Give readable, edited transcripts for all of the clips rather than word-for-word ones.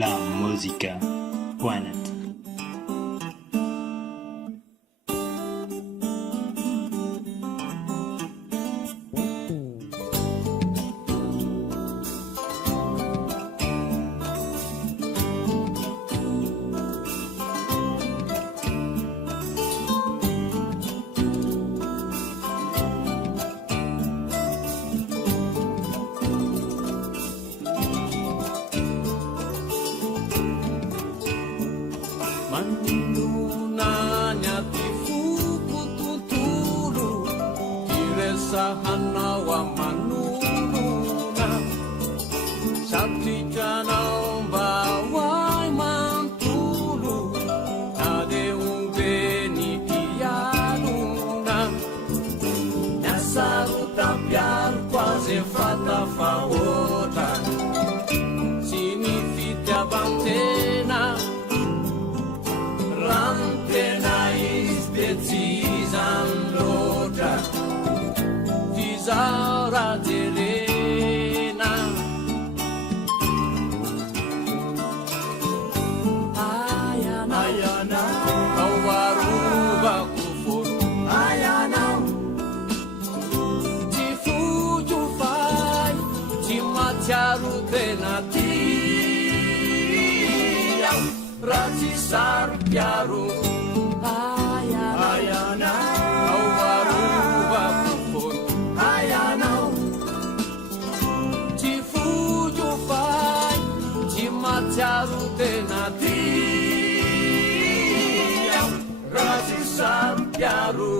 La musica.net. Manunanya tifuku tuturu Kiresahana wa manununa Satijana ombawai mantulu Nade uveni pianuna Nasaru tapiar quase fata faota Significa bantena Rantena ispezizan loja Fizaura terena Ayana Ayana Kawaruba kufur Ayana Tifuju fai Timatiaru tenati Rati sarpiaru Ayana Ayana Kawaruba kufur Ayana Tifuju fai Timatiaru tenati Rati sarpiaru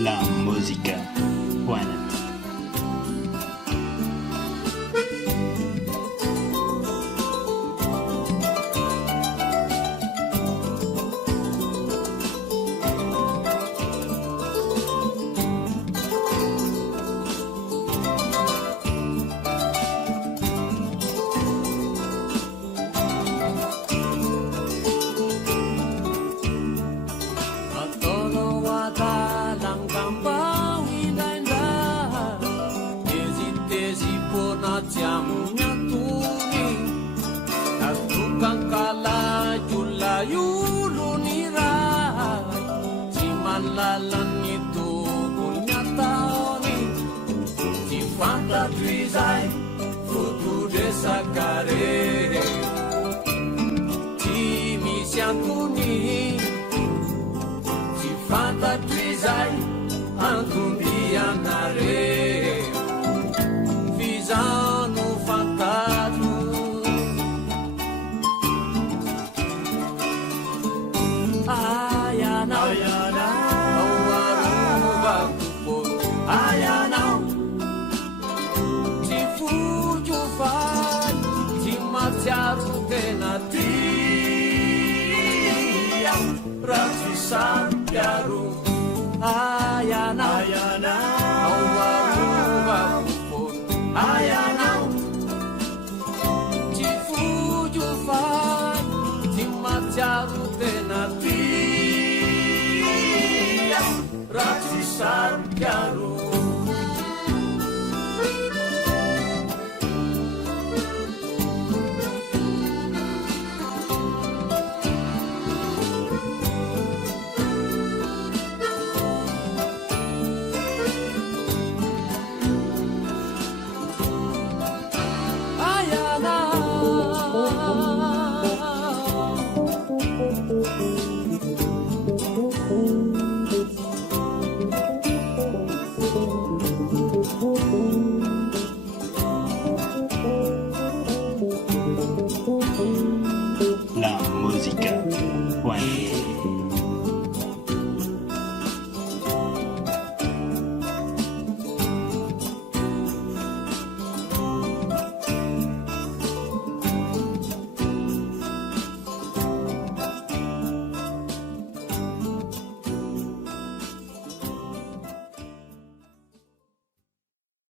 La musica.net. Lalan itu punya taoni Di fanta tuizai Futu desa kare Di misiantuni Di fanta tuizai Antun dianare Fizano fantatu Ayana Ayana Ayana Tifuju fai Timatiaru tenati Rati sampiaru Ayana Ayana Awaruba kufur Ayana Tifuju fai Timatiaru tenati Rati sampiaru Ayana